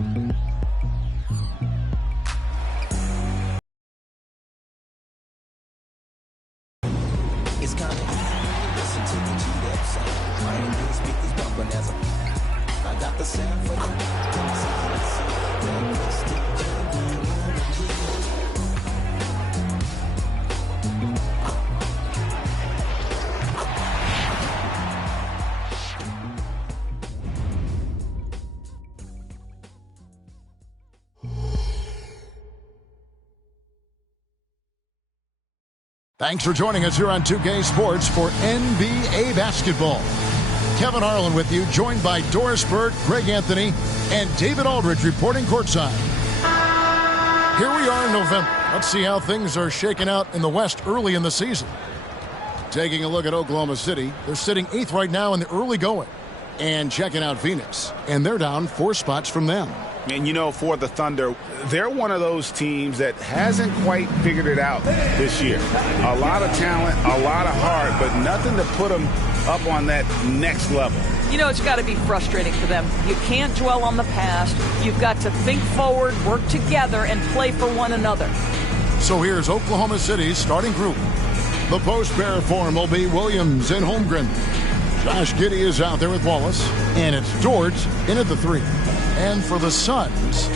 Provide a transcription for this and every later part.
It's kind of listen to the two-step sound. I ain't doing speakers bumping as I got the sound for Thanks for joining us here on 2K Sports for NBA basketball. Kevin Harlan with you, joined by Doris Burke, Greg Anthony, and David Aldridge reporting courtside. Here we are in November. Let's see how things are shaking out in the West early in the season. Taking a look at Oklahoma City, they're sitting 8th right now in the early going. And checking out Phoenix, and they're down 4 spots from them. And, you know, for the Thunder, they're one of those teams that hasn't quite figured it out this year. A lot of talent, a lot of heart, but nothing to put them up on that next level. You know, it's got to be frustrating for them. You can't dwell on the past. You've got to think forward, work together, and play for one another. So here's Oklahoma City's starting group. The post-pair form will be Williams and Holmgren. Josh Giddey is out there with Wallace, and it's Dort in at the 3. And for the Suns,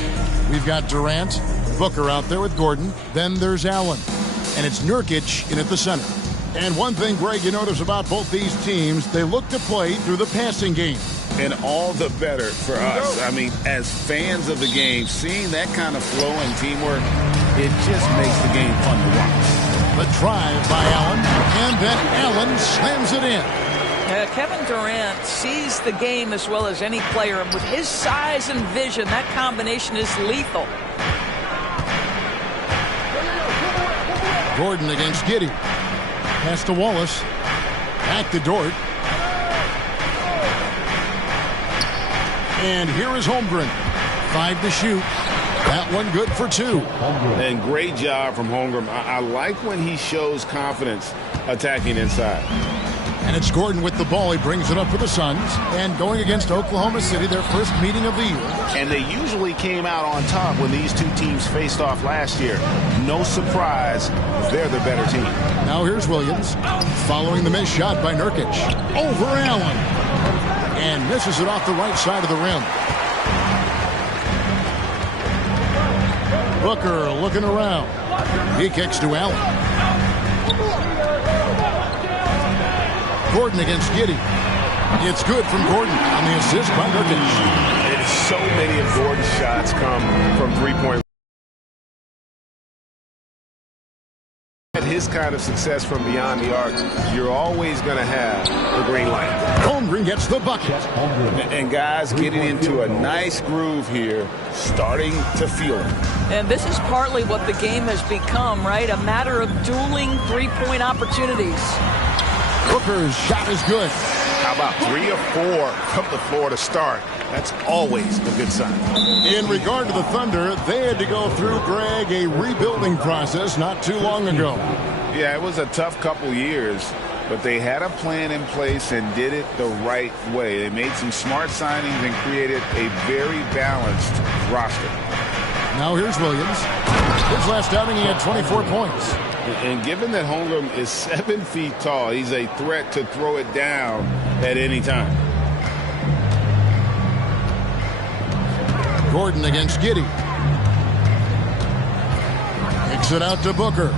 we've got Durant, Booker out there with Gordon. Then there's Allen, and it's Nurkic in at the center. And one thing, Greg, you notice about both these teams, they look to play through the passing game. And all the better for us. I mean, as fans of the game, seeing that kind of flow and teamwork, it just makes the game fun to watch. The drive by Allen, and then Allen slams it in. Kevin Durant sees the game as well as any player, and with his size and vision, that combination is lethal. Gordon against Giddey. Pass to Wallace. Back to Dort. And here is Holmgren. 5 to shoot. That one good for 2. And great job from Holmgren. I like when he shows confidence attacking inside. And it's Gordon with the ball. He brings it up for the Suns. And going against Oklahoma City, their first meeting of the year. And they usually came out on top when these two teams faced off last year. No surprise, they're the better team. Now here's Williams, following the missed shot by Nurkic. Over Allen. And misses it off the right side of the rim. Booker looking around. He kicks to Allen. Gordon against Giddey. It's good from Gordon on the assist by Nurkic. It's so many of Gordon's shots come from three-point. His kind of success from beyond the arc, you're always going to have the green light. Holmgren gets the bucket. And guys getting into a nice groove here, starting to feel it. And this is partly what the game has become, right? A matter of dueling three-point opportunities. Booker's shot is good. How about 3 or 4 from the floor to start? That's always a good sign. In regard to the Thunder, they had to go through, Greg, a rebuilding process not too long ago. Yeah, it was a tough couple years, but they had a plan in place and did it the right way. They made some smart signings and created a very balanced roster. Now here's Williams. His last outing, he had 24 points. And given that Holmgren is 7 feet tall, he's a threat to throw it down at any time. Gordon against Giddey. Kicks it out to Booker.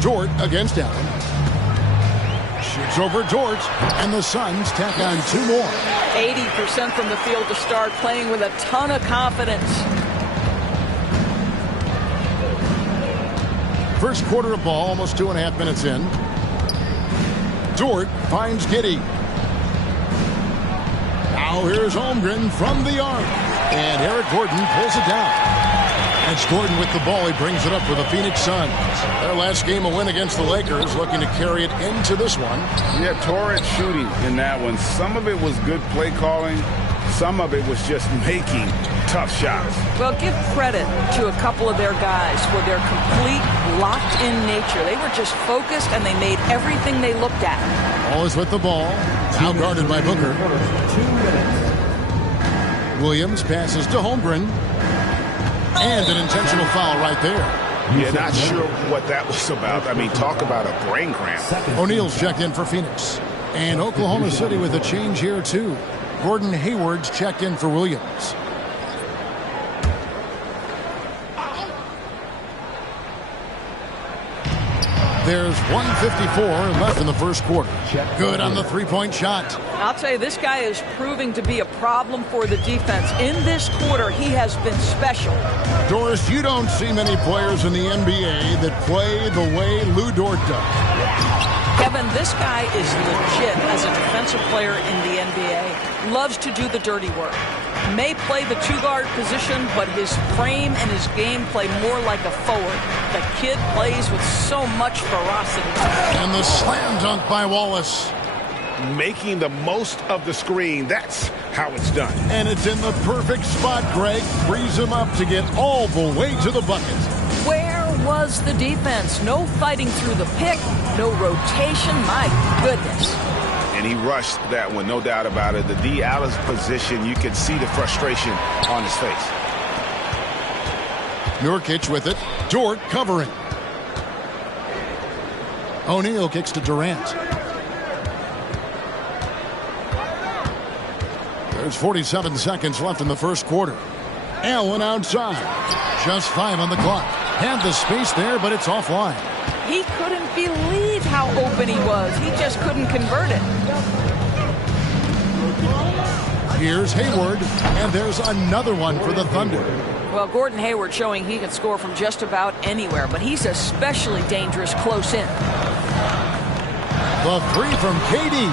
Dort against Allen. Shoots over Dort, and the Suns tack on 2 more. 80% from the field to start, playing with a ton of confidence. First quarter of ball, almost 2.5 minutes in. Dort finds Giddey. Now here's Holmgren from the arc. And Eric Gordon pulls it down. And it's Gordon with the ball. He brings it up for the Phoenix Suns. Their last game, a win against the Lakers, looking to carry it into this one. Yeah, torrid shooting in that one. Some of it was good play calling. Some of it was just making tough shots. Well, give credit to a couple of their guys for their complete locked-in nature. They were just focused, and they made everything they looked at. Always with the ball. Now guarded by Booker. 2 minutes. Williams passes to Holmgren. And an intentional foul right there. Yeah, not sure what that was about. I mean, talk about a brain cramp. O'Neal's checked in for Phoenix. And Oklahoma City with a change here, too. Gordon Hayward's checked in for Williams. There's 1:54 left in the first quarter. Good on the three-point shot. I'll tell you, this guy is proving to be a problem for the defense. In this quarter, he has been special. Doris, you don't see many players in the NBA that play the way Lou Dort does. Kevin, this guy is legit as a defensive player in the NBA. Loves to do the dirty work. May play the two-guard position, but his frame and his game play more like a forward. The kid plays with so much ferocity. And the slam dunk by Wallace. Making the most of the screen. That's how it's done. And it's in the perfect spot, Greg. Frees him up to get all the way to the bucket. Where was the defense? No fighting through the pick, no rotation. My goodness. And he rushed that one, no doubt about it. The D out of position, you could see the frustration on his face. Nurkic with it. Dort covering. O'Neal kicks to Durant. There's 47 seconds left in the first quarter. Allen outside. Just 5 on the clock. Had the space there, but it's offline. He couldn't believe how open he was. He just couldn't convert it. Here's Hayward, and there's another one for the Thunder. Well, Gordon Hayward showing he can score from just about anywhere, but he's especially dangerous close in. The three from KD.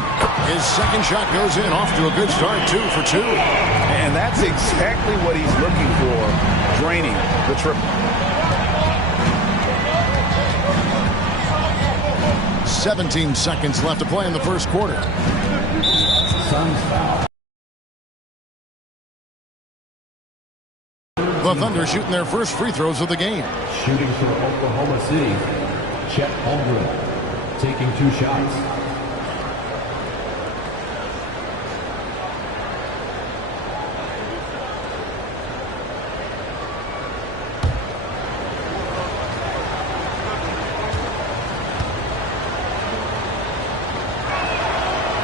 His second shot goes in, off to a good start, 2 for 2. And that's exactly what he's looking for, draining the triple. 17 seconds left to play in the first quarter. Suns foul. The Thunder shooting their first free throws of the game. Shooting for Oklahoma City. Chet Holmgren taking 2 shots.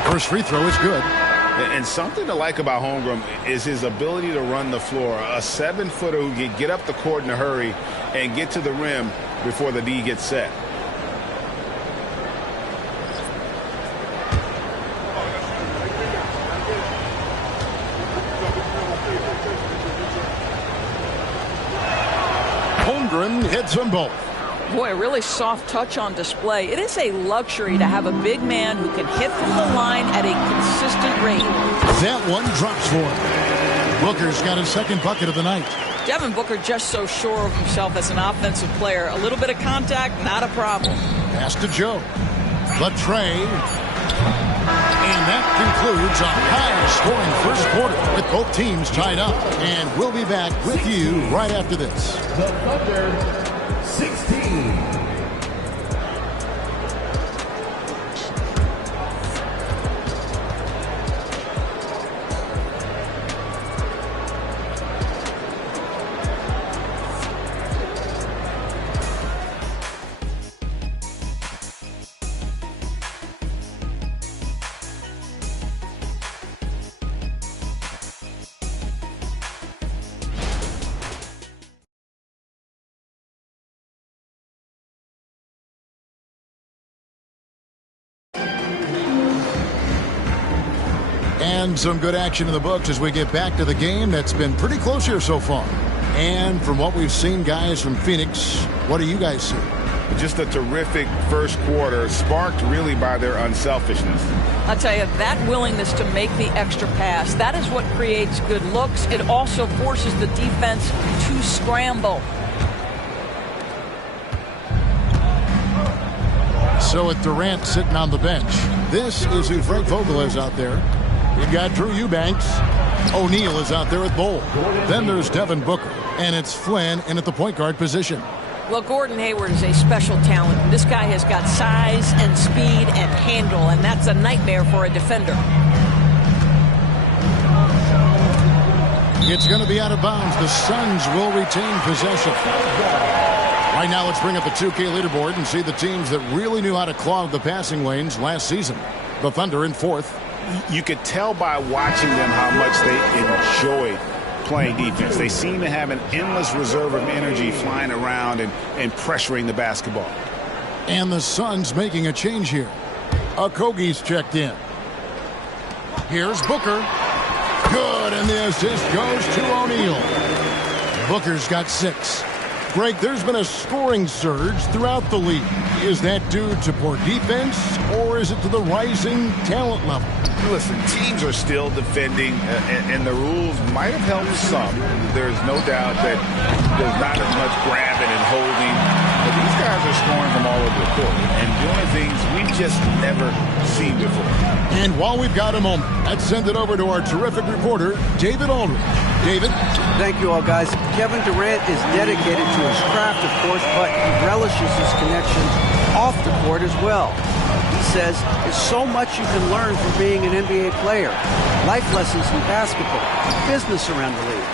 First free throw is good. And something to like about Holmgren is his ability to run the floor. A 7-footer who can get up the court in a hurry and get to the rim before the D gets set. Holmgren hits them both. Boy, a really soft touch on display. It is a luxury to have a big man who can hit from the line at a consistent rate. That one drops for him. Booker's got his second bucket of the night. Devin Booker just so sure of himself as an offensive player. A little bit of contact, not a problem. Pass to Joe. Latrey. And that concludes a high-scoring first quarter with both teams tied up. And we'll be back with you right after this. The Thunder 16. And some good action in the books as we get back to the game that's been pretty close here so far. And from what we've seen, guys, from Phoenix, what do you guys see? Just a terrific first quarter, sparked really by their unselfishness. I'll tell you, that willingness to make the extra pass, that is what creates good looks. It also forces the defense to scramble. So with Durant sitting on the bench, this is who Frank Vogel is out there. We've got Drew Eubanks. O'Neal is out there with Bowl. Then there's Devin Booker. And it's Flynn in at the point guard position. Well, Gordon Hayward is a special talent. This guy has got size and speed and handle, and that's a nightmare for a defender. It's going to be out of bounds. The Suns will retain possession. Right now, let's bring up the 2K leaderboard and see the teams that really knew how to clog the passing lanes last season. The Thunder in 4th. You could tell by watching them how much they enjoyed playing defense. They seem to have an endless reserve of energy flying around and pressuring the basketball. And the Suns making a change here. Okogie's checked in. Here's Booker. Good, and the assist goes to O'Neal. Booker's got 6. Greg, there's been a scoring surge throughout the league. Is that due to poor defense, or is it to the rising talent level? Listen, teams are still defending, and the rules might have helped some. There's no doubt that there's not as much grabbing and holding, but these guys are scoring from all over the court and doing things we've just never seen before. And while we've got a moment, let's send it over to our terrific reporter, David Aldridge. David? Thank you all, guys. Kevin Durant is dedicated to his craft, of course, but he relishes his connection off the court as well. He says there's so much you can learn from being an NBA player. Life lessons in basketball, business around the league.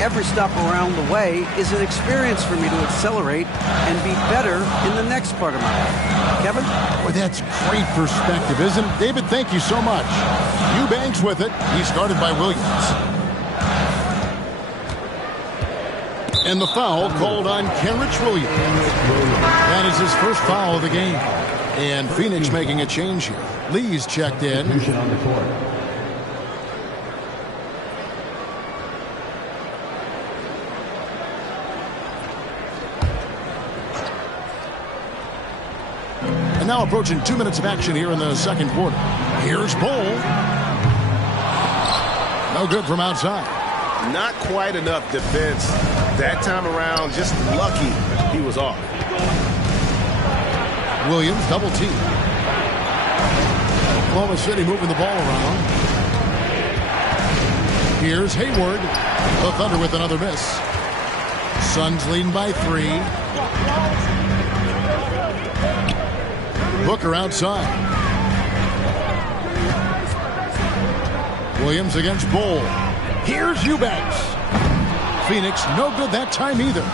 Every stop around the way is an experience for me to accelerate and be better in the next part of my life. Kevin? Boy, that's great perspective, isn't it? David, thank you so much. Eubanks with it. He's guarded by Williams. And the foul called on Kenrich Williams. That is his first foul of the game. And Phoenix making a change here. Lee's checked in. On the court. And now approaching 2 minutes of action here in the second quarter. Here's Bull. No good from outside. Not quite enough defense that time around. Just lucky he was off. Williams double team. Oklahoma City moving the ball around. Here's Hayward. The Thunder with another miss. Suns leading by 3. Booker outside. Williams against Bull. Here's Eubanks. Phoenix no good that time either.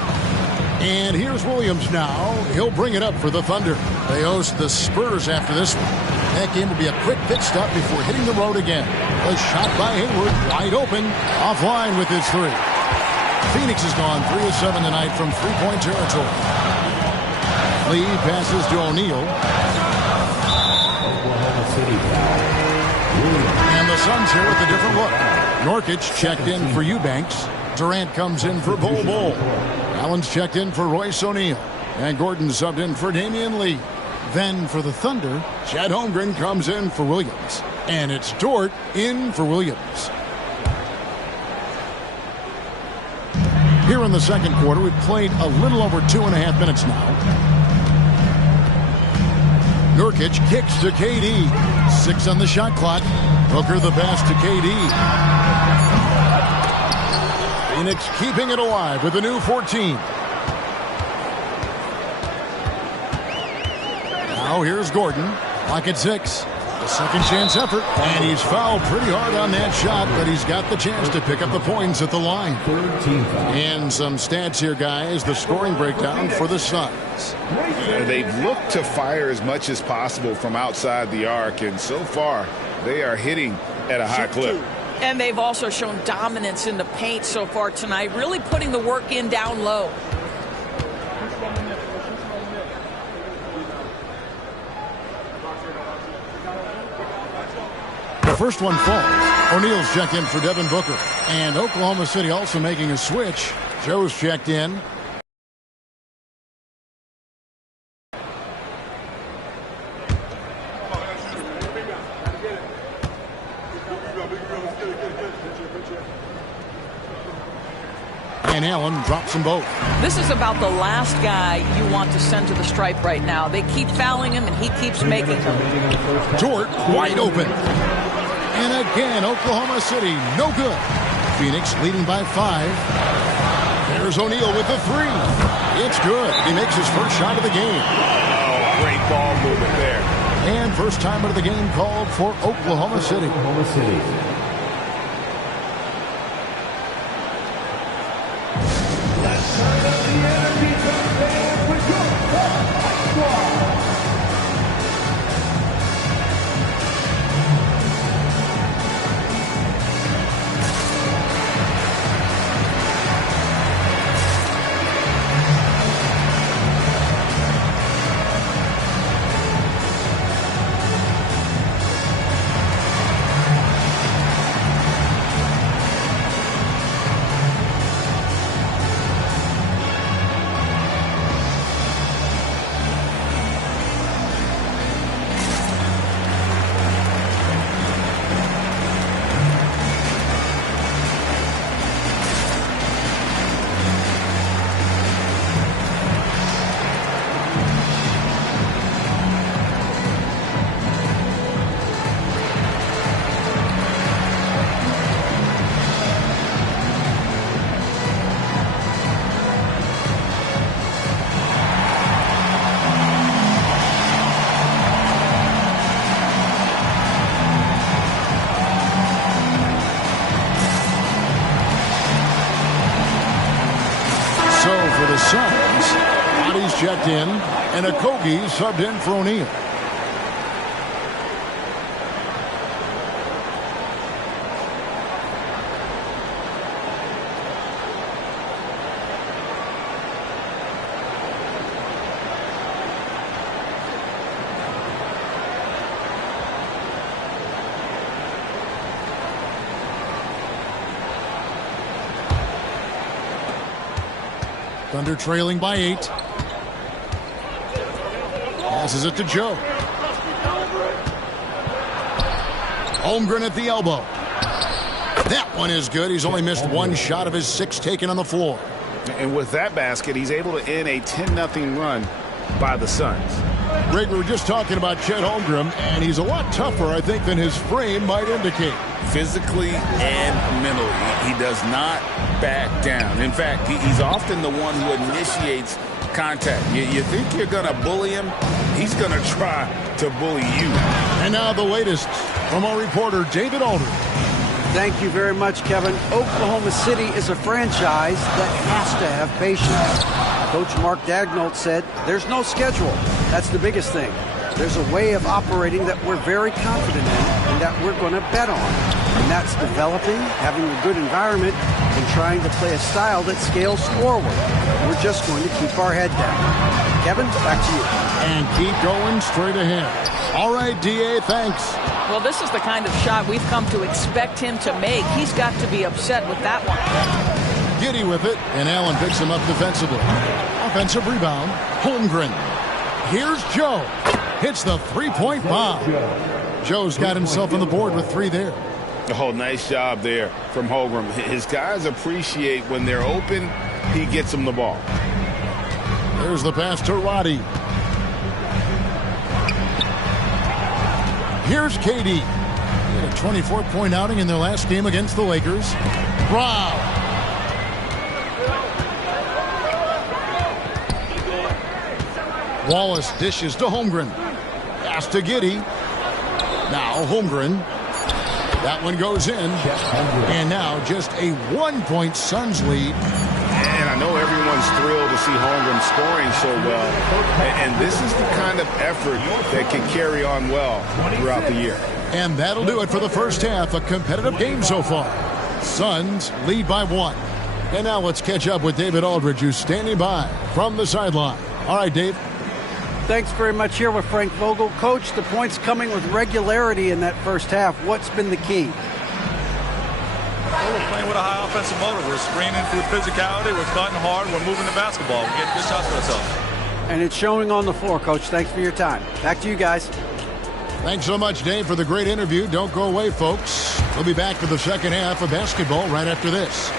And here's Williams now. He'll bring it up for the Thunder. They host the Spurs after this one. That game will be a quick pit stop before hitting the road again. A shot by Hayward, wide open, offline with his 3. Phoenix has gone 3 of 7 tonight from three-point territory. Lee passes to O'Neal. Oklahoma City foul. And the Suns here with a different look. Nurkic checked in for Eubanks. Durant comes in for Bull. Allen's checked in for Royce O'Neal. And Gordon subbed in for Damian Lee. Then for the Thunder, Chad Holmgren comes in for Williams. And it's Dort in for Williams. Here in the second quarter, we've played a little over 2.5 minutes now. Nurkic kicks to KD. 6 on the shot clock. Booker the pass to KD. Phoenix keeping it alive with a new 14. Now here's Gordon. Clock at 6. A second chance effort. And he's fouled pretty hard on that shot, but he's got the chance to pick up the points at the line. Third team foul. And some stats here, guys. The scoring breakdown for the Suns. They've looked to fire as much as possible from outside the arc, and so far they are hitting at a high clip. And they've also shown dominance in the paint so far tonight, really putting the work in down low. The first one falls. O'Neal's checked in for Devin Booker. And Oklahoma City also making a switch. Joe's checked in. And Allen drops them both. This is about the last guy you want to send to the stripe right now. They keep fouling him, and he keeps making them. Dort wide open. And again, Oklahoma City no good. Phoenix leading by 5. There's O'Neal with the 3. It's good. He makes his first shot of the game. Oh, great ball movement there. And first time of the game called for Oklahoma City. Oklahoma City. For the Suns, Body's checked in, and Okogie subbed in for O'Neal. Thunder trailing by 8. Passes it to Joe. Holmgren at the elbow. That one is good. He's only missed one shot of his 6 taken on the floor. And with that basket, he's able to end a 10-0 run by the Suns. Greg, we were just talking about Chet Holmgren, and he's a lot tougher, I think, than his frame might indicate. Physically and mentally, he does not back down. In fact, he's often the one who initiates contact. You think you're going to bully him, he's going to try to bully you. And now the latest from our reporter, David Aldridge. Thank you very much, Kevin. Oklahoma City is a franchise that has to have patience. Coach Mark Daigneault said, there's no schedule. That's the biggest thing. There's a way of operating that we're very confident in and that we're going to bet on. And that's developing, having a good environment, and trying to play a style that scales forward. We're just going to keep our head down. Kevin, back to you. And keep going straight ahead. All right, D.A., thanks. Well, this is the kind of shot we've come to expect him to make. He's got to be upset with that one. Giddy with it, and Allen picks him up defensively. Offensive rebound, Holmgren. Here's Joe. Hits the three-point bomb. Joe's got himself on the board with 3 there. Oh, nice job there from Holmgren. His guys appreciate when they're open, he gets them the ball. There's the pass to Roddy. Here's KD. He had a 24-point outing in their last game against the Lakers. Brown. Wallace dishes to Holmgren. Pass to Giddy. Now Holmgren. That one goes in. And now just a 1-point Suns lead. And I know everyone's thrilled to see Holmgren scoring so well. And this is the kind of effort that can carry on well throughout the year. And that'll do it for the first half. A competitive game so far. Suns lead by 1. And now let's catch up with David Aldridge, who's standing by from the sideline. All right, Dave. Thanks very much. Here with Frank Vogel. Coach, the points coming with regularity in that first half. What's been the key? Well, we're playing with a high offensive motor. We're screening through physicality. We're cutting hard. We're moving the basketball. We're getting good shots for ourselves. And it's showing on the floor, Coach. Thanks for your time. Back to you guys. Thanks so much, Dave, for the great interview. Don't go away, folks. We'll be back for the second half of basketball right after this.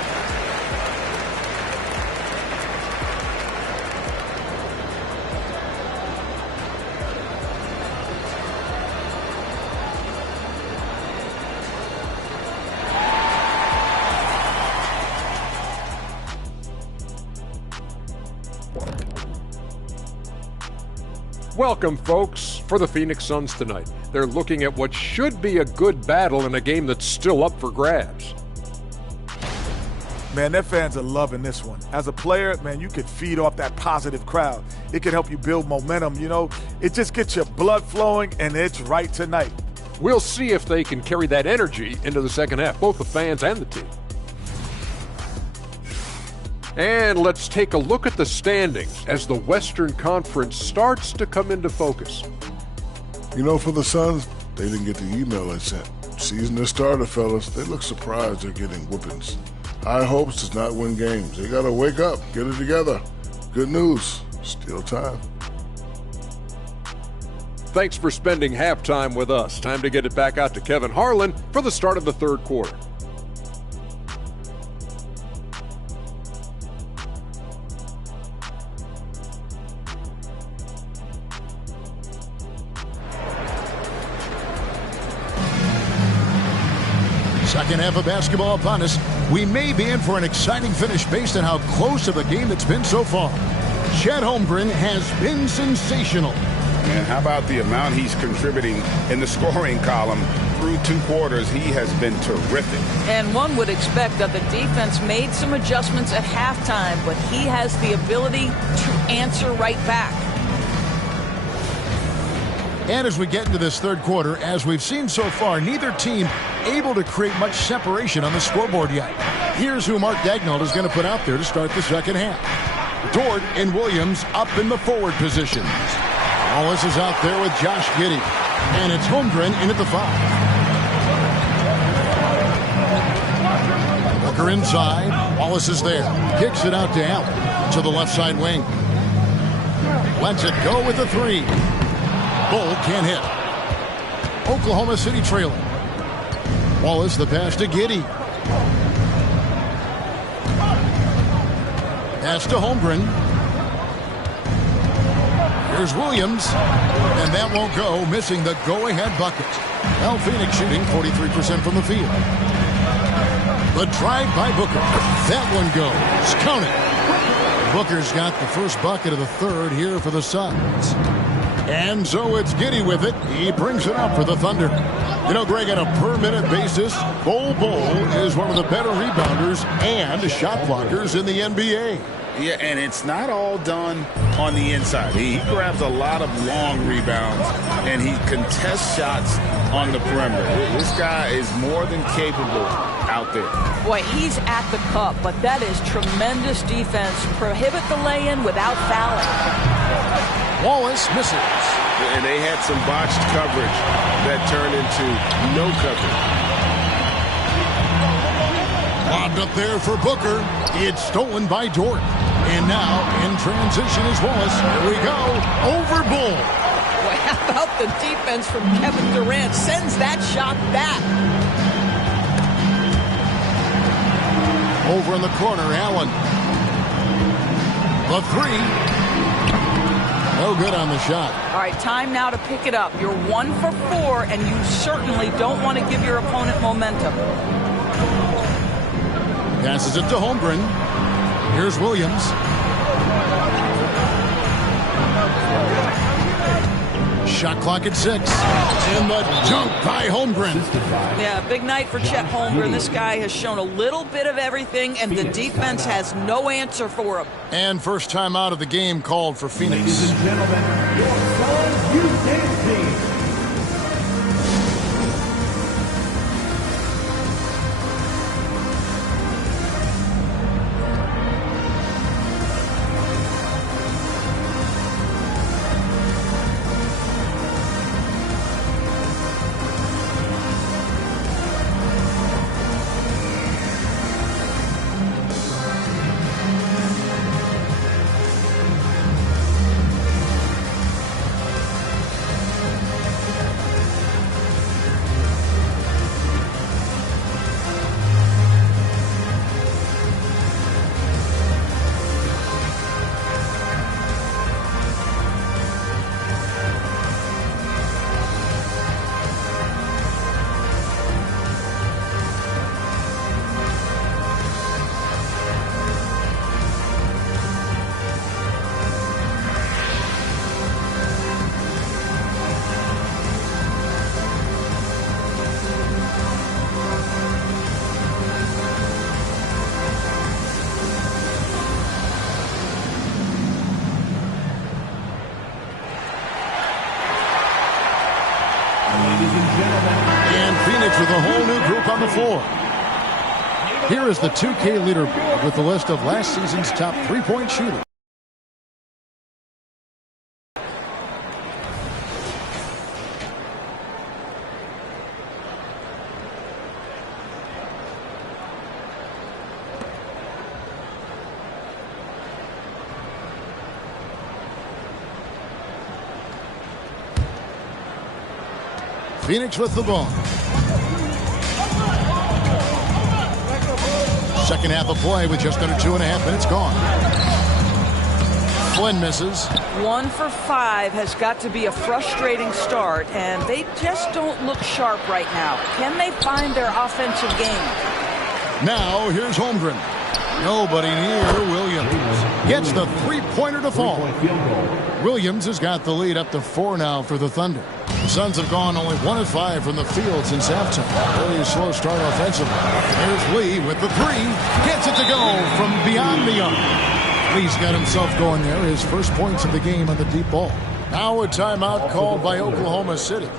Welcome, folks, for the Phoenix Suns tonight. They're looking at what should be a good battle in a game that's still up for grabs. Man, their fans are loving this one. As a player, man, you could feed off that positive crowd. It can help you build momentum, you know. It just gets your blood flowing, and it's right tonight. We'll see if they can carry that energy into the second half, both the fans and the team. And let's take a look at the standings as the Western Conference starts to come into focus. You know, for the Suns, they didn't get the email I sent. Season has started, fellas. They look surprised they're getting whoopings. High hopes does not win games. They got to wake up, get it together. Good news, still time. Thanks for spending halftime with us. Time to get it back out to Kevin Harlan for the start of the third quarter. Second half of basketball upon us. We may be in for an exciting finish based on how close of a game it's been so far. Chet Holmgren has been sensational. And how about the amount he's contributing in the scoring column through 2 quarters? He has been terrific. And one would expect that the defense made some adjustments at halftime, but he has the ability to answer right back. And as we get into this third quarter, as we've seen so far, neither team able to create much separation on the scoreboard yet. Here's who Mark Daigneault is going to put out there to start the second half. Dort and Williams up in the forward positions. Wallace is out there with Josh Giddey. And it's Holmgren in at the 5. Booker inside. Wallace is there. Kicks it out to Allen to the left side wing. Lets it go with the 3. Bull can't hit. Oklahoma City trailing. Wallace the pass to Giddey. Pass to Holmgren. Here's Williams. And that won't go, missing the go-ahead bucket. Well, Phoenix shooting 43% from the field. The drive by Booker. That one goes. Count it. Booker's got the first bucket of the third here for the Suns. And so it's Giddey with it. He brings it up for the Thunder. You know, Greg, on a per-minute basis, Bol is one of the better rebounders and shot blockers in the NBA. Yeah, and it's not all done on the inside. He grabs a lot of long rebounds, and he contests shots on the perimeter. This guy is more than capable out there. Boy, he's at the cup, but that is tremendous defense. Prohibit the lay-in without fouling. Wallace misses. And they had some botched coverage that turned into no coverage. Lobbed up there for Booker. It's stolen by Dort. And now in transition is Wallace. Here we go. Over Bull. Boy, how about the defense from Kevin Durant? Sends that shot back. Over in the corner, Allen. The 3. No good on the shot. All right, time now to pick it up. You're 1 for 4, and you certainly don't want to give your opponent momentum. Passes it to Holmgren. Here's Williams. Shot clock at 6. And the dunk by Holmgren. Yeah, big night for Chet Holmgren. This guy has shown a little bit of everything, and the defense has no answer for him. And first time out of the game called for Phoenix. Ladies and gentlemen, your Suns Youth Dance Team. Phoenix with a whole new group on the floor. Here is the 2K leaderboard with the list of last season's top three-point shooters. Phoenix with the ball. Second half of play with just under 2.5 minutes gone. Flynn misses. 1 for 5 has got to be a frustrating start, and they just don't look sharp right now. Can they find their offensive game? Now here's Holmgren. Nobody near Williams. Gets the three-pointer to fall. Williams has got the lead up to 4 now for the Thunder. The Suns have gone only 1 of 5 from the field since halftime. Really a slow start offensively. There's Lee with the 3. Gets it to go from beyond the arc. Lee's got himself going there. His first points of the game on the deep ball. Now a timeout called by Oklahoma City.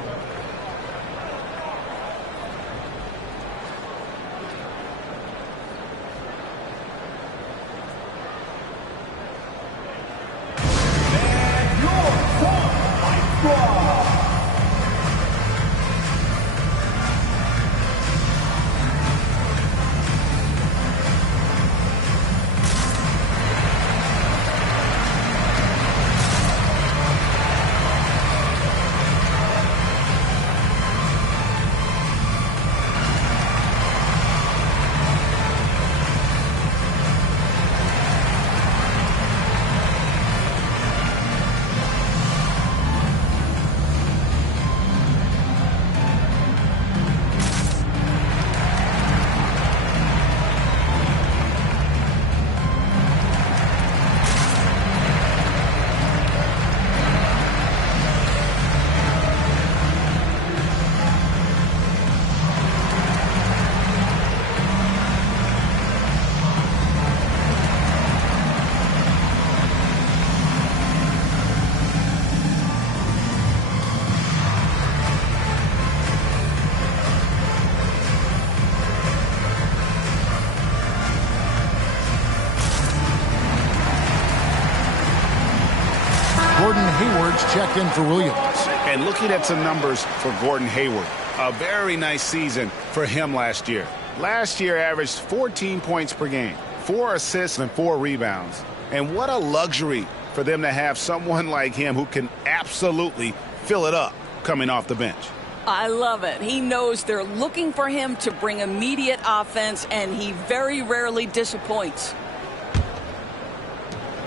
Checked in for Williams. And looking at some numbers for Gordon Hayward, a very nice season for him last year. Last year averaged 14 points per game, 4 assists and 4 rebounds. And what a luxury for them to have someone like him who can absolutely fill it up coming off the bench. I love it. He knows they're looking for him to bring immediate offense, and he very rarely disappoints.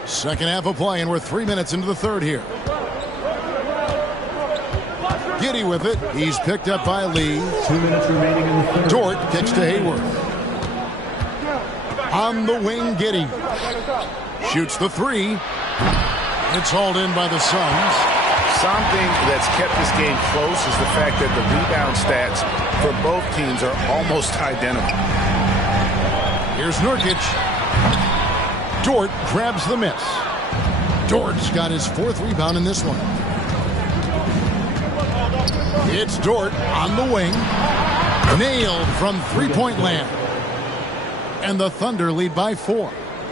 Second half of play, and we're 3 minutes into the third here. Giddy with it. He's picked up by Lee. 2 minutes remaining in the third. Dort kicks to Hayward. On the wing, Giddy. Shoots the 3. It's hauled in by the Suns. Something that's kept this game close is the fact that the rebound stats for both teams are almost identical. Here's Nurkic. Dort grabs the miss. Dort's got his 4th rebound in this one. It's Dort on the wing. Nailed from three-point land. And the Thunder lead by 4.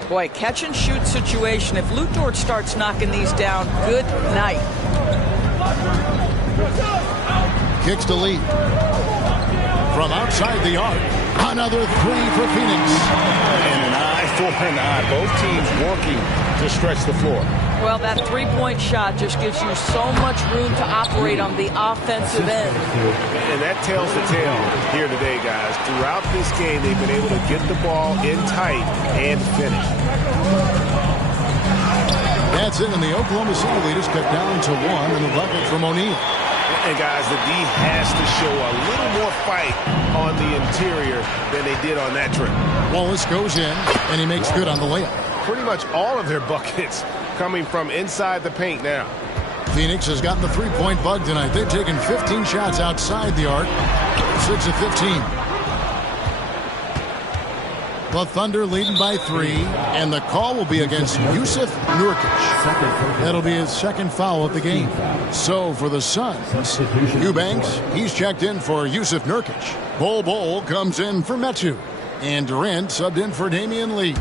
Boy, catch and shoot situation. If Lou Dort starts knocking these down, good night. Kicks to Lee. From outside the arc. Another 3 for Phoenix. And an eye for an eye. Both teams working to stretch the floor. Well, that three-point shot just gives you so much room to operate on the offensive end. And that tells the tale here today, guys. Throughout this game, they've been able to get the ball in tight and finish. That's it, and the Oklahoma City lead is cut down to 1 in the bucket from O'Neal. And, guys, the D has to show a little more fight on the interior than they did on that trip. Wallace goes in, and he makes good on the layup. Pretty much all of their buckets coming from inside the paint now. Phoenix has gotten the three-point bug tonight. They've taken 15 shots outside the arc. 6 of 15. The Thunder leading by 3, and the call will be against Yusuf Nurkic. That'll be his second foul of the game. So for the Suns, Eubanks, he's checked in for Yusuf Nurkic. Bol comes in for Metu. And Durant subbed in for Damian Lee.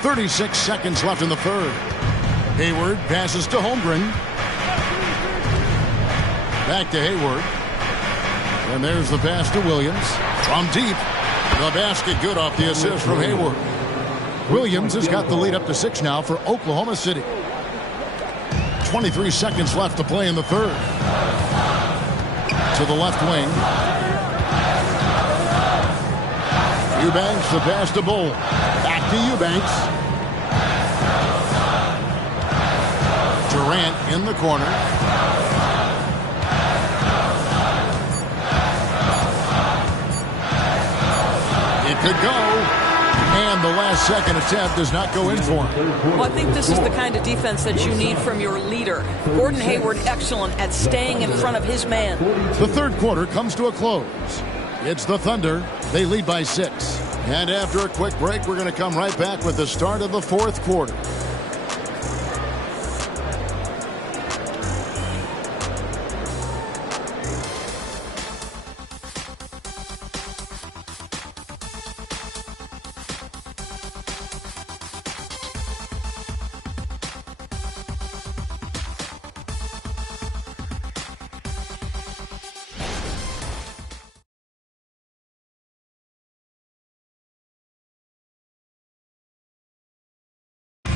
36 seconds left in the third. Hayward passes to Holmgren. Back to Hayward. And there's the pass to Williams. From deep. The basket good off the assist from Hayward. Williams has got the lead up to 6 now for Oklahoma City. 23 seconds left to play in the third. To the left wing. Eubanks, the pass to Bol. Back to Eubanks. Durant in the corner. It could go. And the last second attempt does not go in for him. Well, I think this is the kind of defense that you need from your leader. Gordon Hayward, excellent at staying in front of his man. The third quarter comes to a close. It's the Thunder. They lead by 6. And after a quick break, we're going to come right back with the start of the fourth quarter.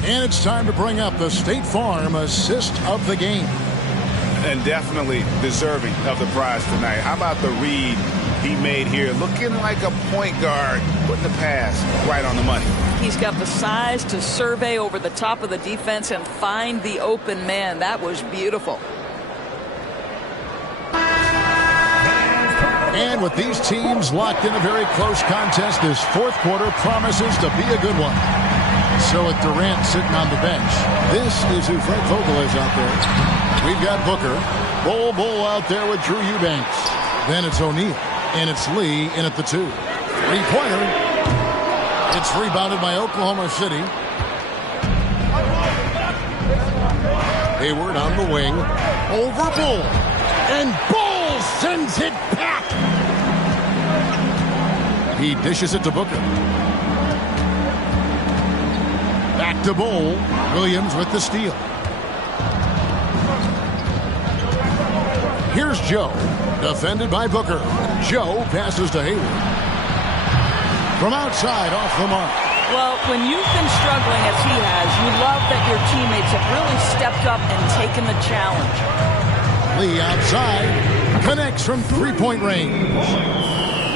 And it's time to bring up the State Farm assist of the game. And definitely deserving of the prize tonight. How about the read he made here? Looking like a point guard, putting the pass right on the money. He's got the size to survey over the top of the defense and find the open man. That was beautiful. And with these teams locked in a very close contest, this fourth quarter promises to be a good one. So with Durant sitting on the bench, this is who Frank Vogel is out there. We've got Booker, Bol out there with Drew Eubanks. Then it's O'Neal, and it's Lee in at the 2. Three-pointer. It's rebounded by Oklahoma City. Hayward on the wing, over Bol, and Bol sends it back. He dishes it to Booker. Back to Bol. Williams with the steal. Here's Joe. Defended by Booker. Joe passes to Hayward. From outside, off the mark. Well, when you've been struggling as he has, you love that your teammates have really stepped up and taken the challenge. Lee outside. Connects from three-point range.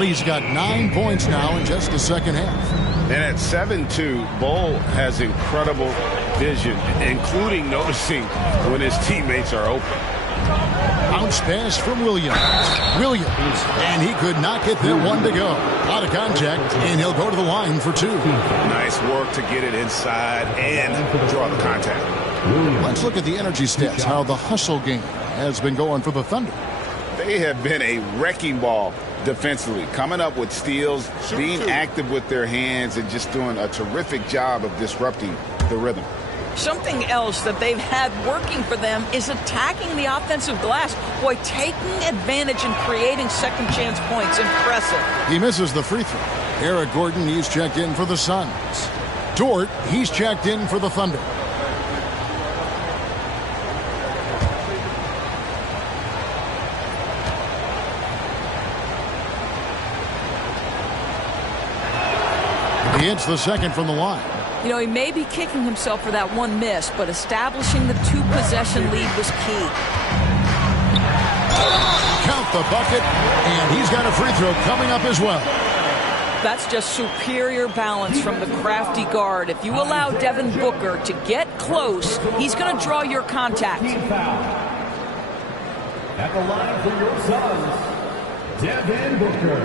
Lee's got 9 points now in just the second half. And at 7-2, Bol has incredible vision, including noticing when his teammates are open. Bounce pass from Williams. And he could not get that one to go. Out of contact, and he'll go to the line for 2. Nice work to get it inside and draw the contact. Let's look at the energy stats, how the hustle game has been going for the Thunder. They have been a wrecking ball defensively, coming up with steals, being active with their hands, and just doing a terrific job of disrupting the rhythm. Something else that they've had working for them is attacking the offensive glass. Boy, taking advantage and creating second chance points. Impressive. He misses the free throw. Eric Gordon, he's checked in for the Suns. Dort, he's checked in for the Thunder. He hits the second from the line. You know, he may be kicking himself for that one miss, but establishing the 2-possession lead was key. Count the bucket, and he's got a free throw coming up as well. That's just superior balance from the crafty guard. If you allow Devin Booker to get close, he's going to draw your contact. At the line for your Suns, Devin Booker.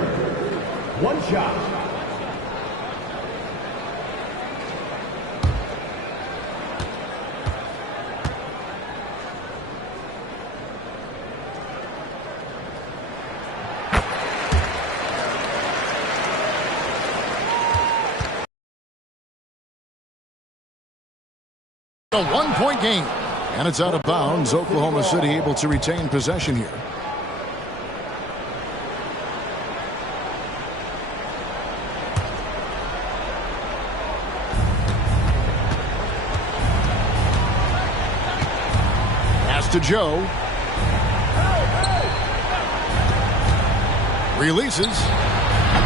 One shot. A 1-point game. And it's out of bounds. Oklahoma City able to retain possession here. Pass to Joe. Releases.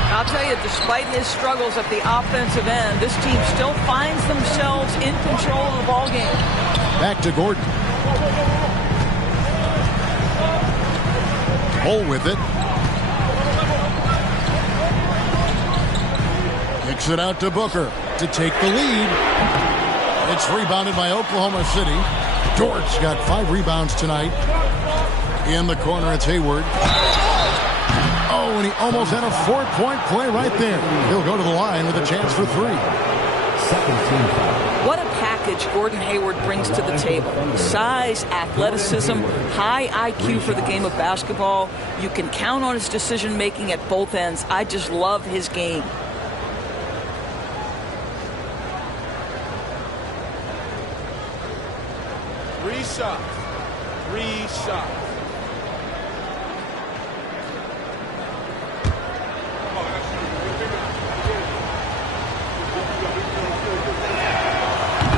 I'll tell you, despite his struggles at the offensive end, this team still finds themselves in control of the ball game. Back to Gordon. Hole with it. Kicks it out to Booker to take the lead. It's rebounded by Oklahoma City. Dort's got 5 rebounds tonight. In the corner, it's Hayward. Oh, and he almost had a 4-point play right there. He'll go to the line with a chance for 3. What a package Gordon Hayward brings to the table. Size, athleticism, high IQ for the game of basketball. You can count on his decision-making at both ends. I just love his game. Three shots.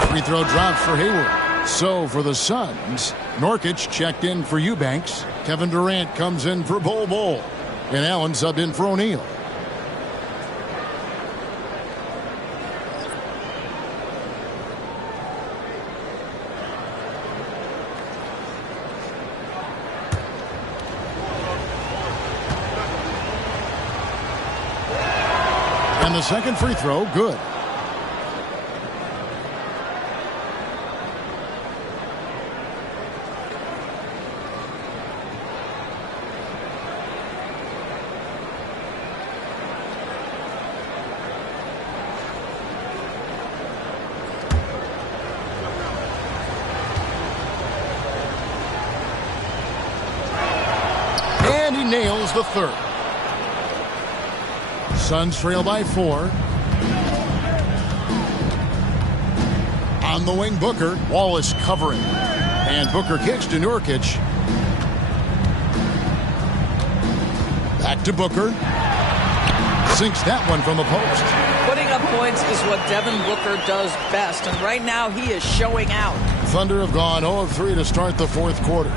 Free throw drops for Hayward. So for the Suns, Nurkic checked in for Eubanks. Kevin Durant comes in for Bol. And Allen subbed in for O'Neal. And the second free throw, good. And he nails the third. Suns trail by 4. On the wing, Booker. Wallace covering. And Booker kicks to Nurkic. Back to Booker. Sinks that one from the post. Putting up points is what Devin Booker does best, and right now he is showing out. Thunder have gone 0 of 3 to start the fourth quarter.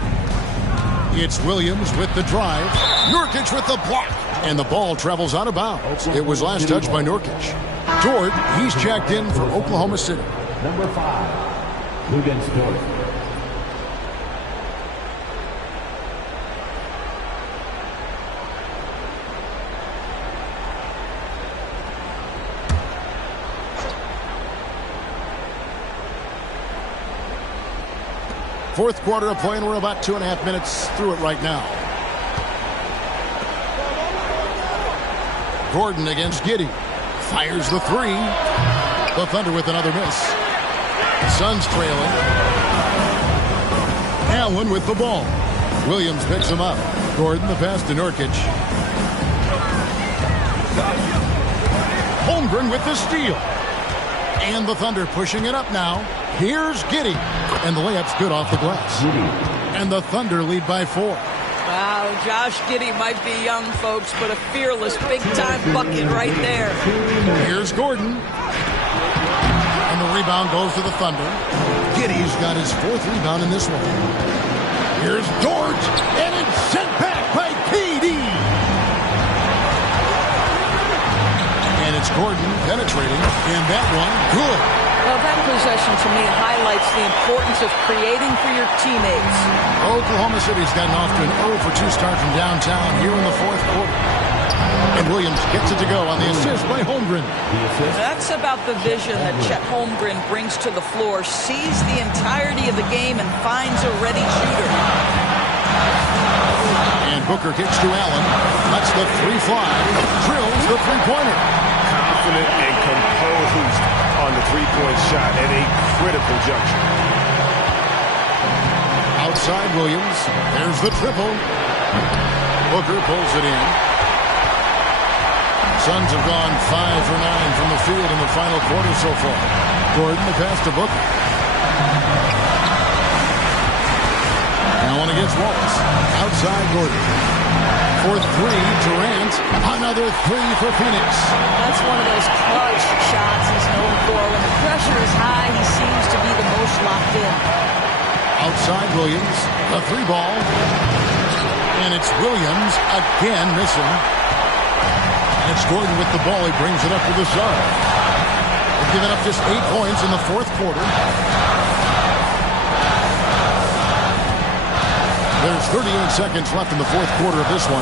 It's Williams with the drive. Nurkic with the block. And the ball travels out of bounds. It was last touched by Nurkic. Dort, he's checked in for Oklahoma City. Number 5, Lugens Dort. Fourth quarter of play, and we're about 2.5 minutes through it right now. Gordon against Giddey. Fires the 3. The Thunder with another miss. Suns trailing. Allen with the ball. Williams picks him up. Gordon the pass to Nurkic. Holmgren with the steal. And the Thunder pushing it up now. Here's Giddey. And the layup's good off the glass. And the Thunder lead by 4. Wow, Josh Giddey might be young, folks, but a fearless, big-time bucket right there. Here's Gordon. And the rebound goes to the Thunder. Giddey's got his 4th rebound in this one. Here's Dort, and it's sent back by KD. And it's Gordon penetrating, and that one good. Well, that possession to me highlights the importance of creating for your teammates. Oklahoma City's gotten off to an 0 for 2 start from downtown here in the fourth quarter. And Williams gets it to go on the assist by Holmgren. That's about the vision that Chet Holmgren brings to the floor, sees the entirety of the game and finds a ready shooter. And Booker kicks to Allen, lets the 3 fly, drills the 3-pointer. Confident and composed on the 3-point shot at a critical juncture. Outside Williams, there's the triple. Booker pulls it in. Suns have gone 5 for 9 from the field in the final quarter so far. Gordon the pass to Booker. Allen against Wallace. Outside Gordon. For three, Durant. Another three for Phoenix. That's one of those clutch shots he's known for. When the pressure is high, he seems to be the most locked in. Outside Williams. A three ball. And it's Williams again missing. And it's Gordon with the ball. He brings it up to the Suns. They've given up just 8 points in the fourth quarter. There's 38 seconds left in the fourth quarter of this one.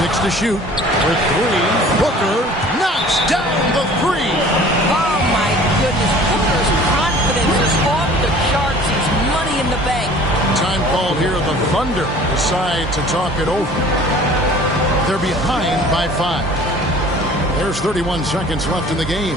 6 to shoot. With three, Booker knocks down the three. Oh, my goodness. Booker's confidence is off the charts. He's money in the bank. Time called here. The Thunder decide to talk it over. They're behind by 5. There's 31 seconds left in the game.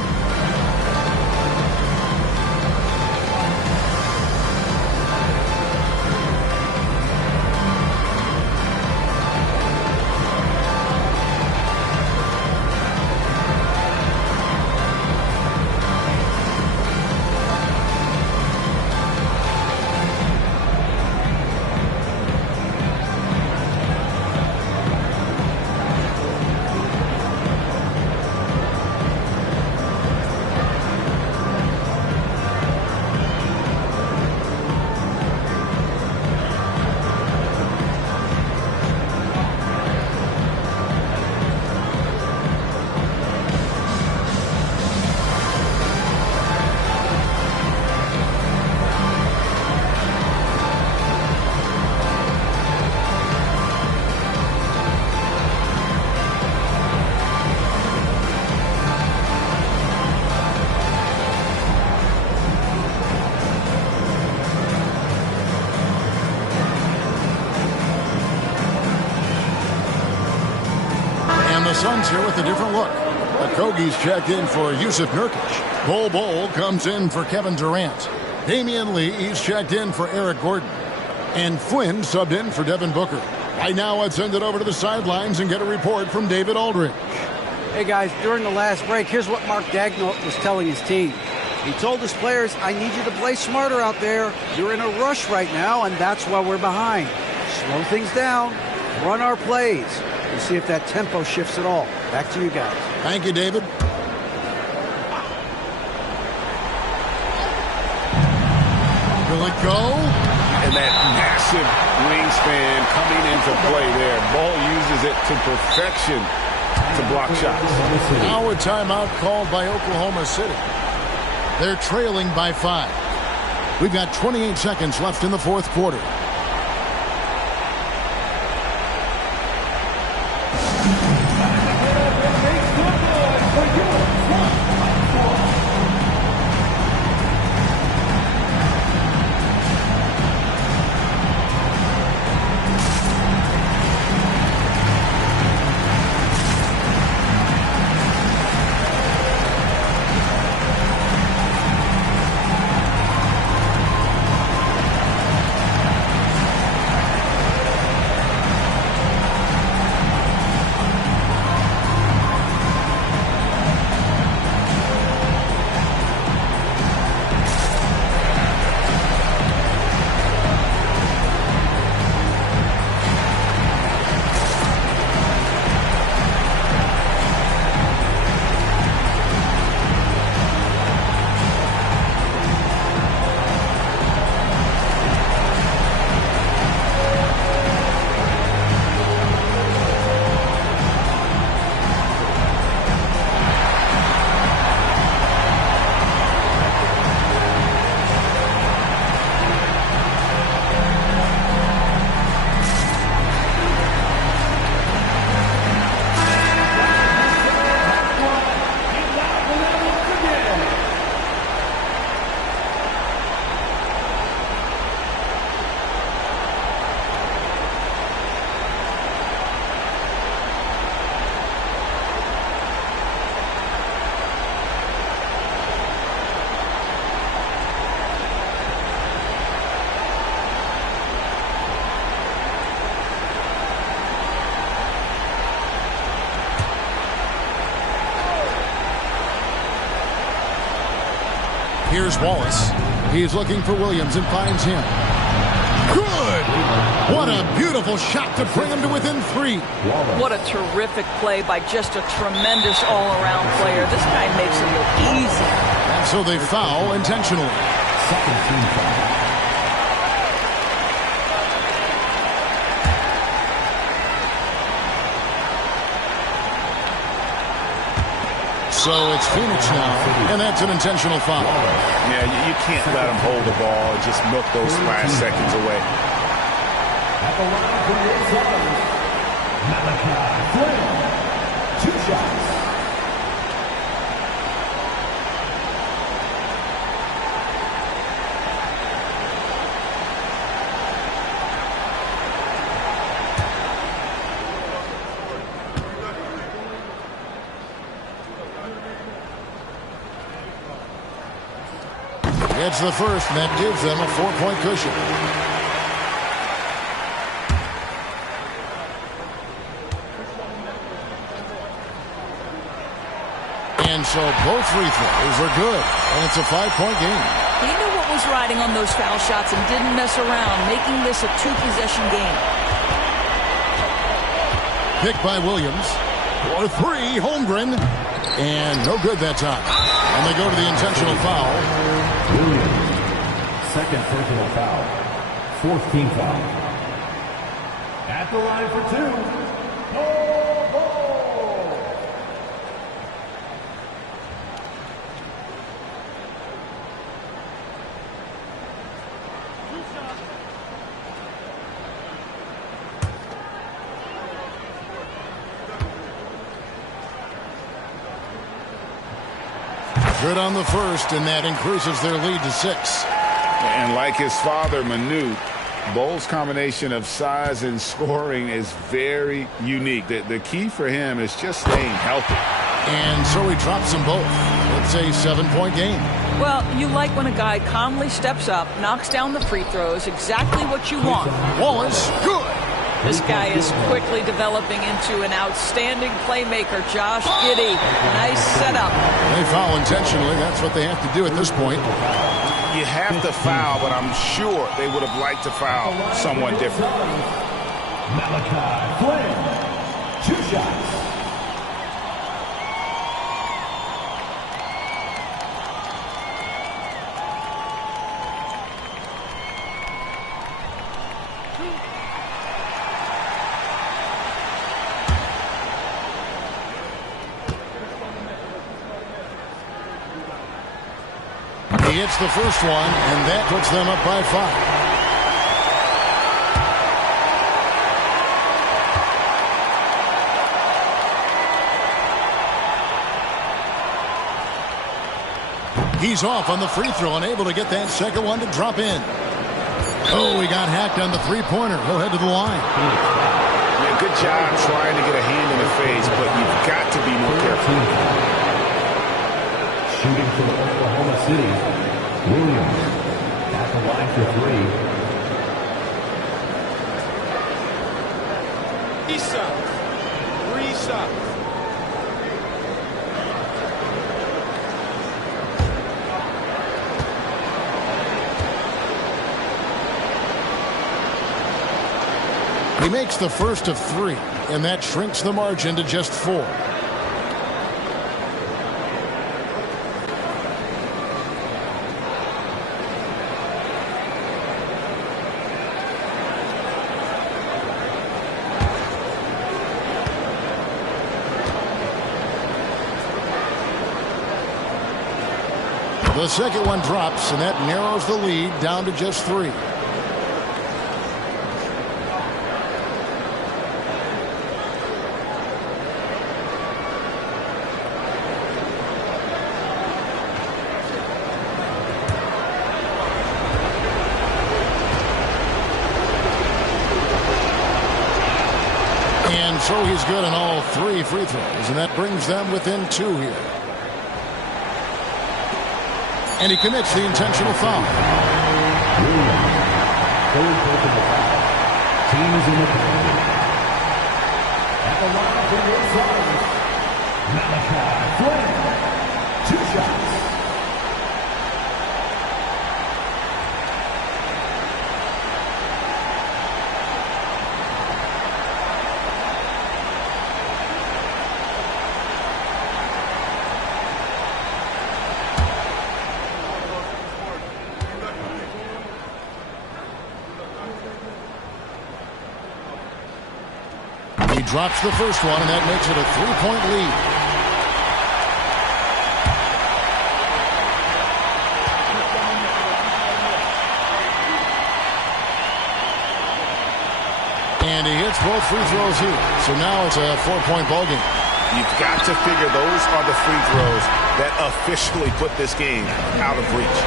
Suns here with a different look. Okogie's checked in for Yusuf Nurkic. Bol comes in for Kevin Durant. Damian Lee's checked in for Eric Gordon. And Flynn subbed in for Devin Booker. Right now, let's send it over to the sidelines and get a report from David Aldridge. Hey, guys, during the last break, here's what Mark Daigneault was telling his team. He told his players, I need you to play smarter out there. You're in a rush right now, and that's why we're behind. Slow things down. Run our plays. And see if that tempo shifts at all. Back to you guys. Thank you, David. Will it go? And that massive wingspan coming into play there. Ball uses it to perfection to block shots. Now a timeout called by Oklahoma City. They're trailing by 5. We've got 28 seconds left in the fourth quarter. Here's Wallace. He's looking for Williams and finds him. Good! What a beautiful shot to bring him to within 3. What a terrific play by just a tremendous all-around player. This guy makes it look easy. And so they foul intentionally. Second team foul. So it's Phoenix now, and that's an intentional foul. Yeah, you can't let them hold the ball and just milk those last seconds away. At the line for the Suns, Malachi Flynn. 2 shots. It's the first, and that gives them a 4-point cushion. And so both free throws are good, and it's a 5-point game. He knew what was riding on those foul shots and didn't mess around, making this a 2-possession game. Picked by Williams. For 3, Holmgren. And no good that time. And they go to the intentional foul. Williams, second personal foul. 4th team foul. At the line for 2. Good on the first, and that increases their lead to 6. And like his father, Manu, Bole's combination of size and scoring is very unique. The key for him is just staying healthy. And so he drops them both. It's a 7-point game. Well, you like when a guy calmly steps up, knocks down the free throws, exactly what you want. Wallace, good. This guy is quickly developing into an outstanding playmaker, Josh Giddey. Nice setup. They foul intentionally. That's what they have to do at this point. You have to foul, but I'm sure they would have liked to foul someone different. Malachi Flynn, 2 shots. He hits the first one, and that puts them up by 5. He's off on the free throw and able to get that second one to drop in. Oh, he got hacked on the three-pointer. He'll head to the line. Yeah, good job trying to get a hand in the face, but you've got to be more careful. Shooting for Oklahoma City, Williams at the line for 3. 3 shots. 3 shots. He makes the first of 3, and that shrinks the margin to just 4. The second one drops, and that narrows the lead down to just 3. And so he's good on all 3 free throws, and that brings them within 2 here. And he commits the intentional foul. Third personal foul. Team is in the penalty. At the line for the Suns, Malachi Flynn, 2 shots. He drops the first one, and that makes it a 3-point lead. And he hits both free throws here. So now it's a 4-point ball game. You've got to figure those are the free throws that officially put this game out of reach.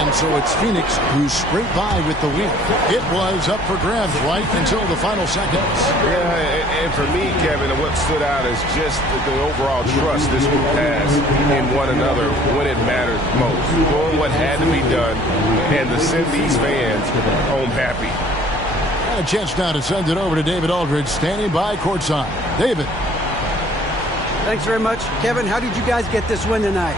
And so it's Phoenix who scraped by with the win. It was up for grabs right until the final seconds. Yeah, and for me, Kevin, what stood out is just the overall trust this group has in one another when it mattered most. Doing what had to be done and to send these fans home happy. A chance now to send it over to David Aldridge, standing by courtside. David. Thanks very much. Kevin, how did you guys get this win tonight?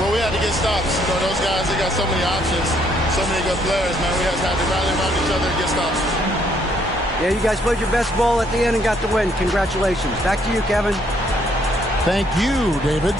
Well, we had to get stops. You know, those guys, they got so many options, so many good players, man. We just had to rally around each other and get stops. Yeah, you guys played your best ball at the end and got the win. Congratulations. Back to you, Kevin. Thank you, David.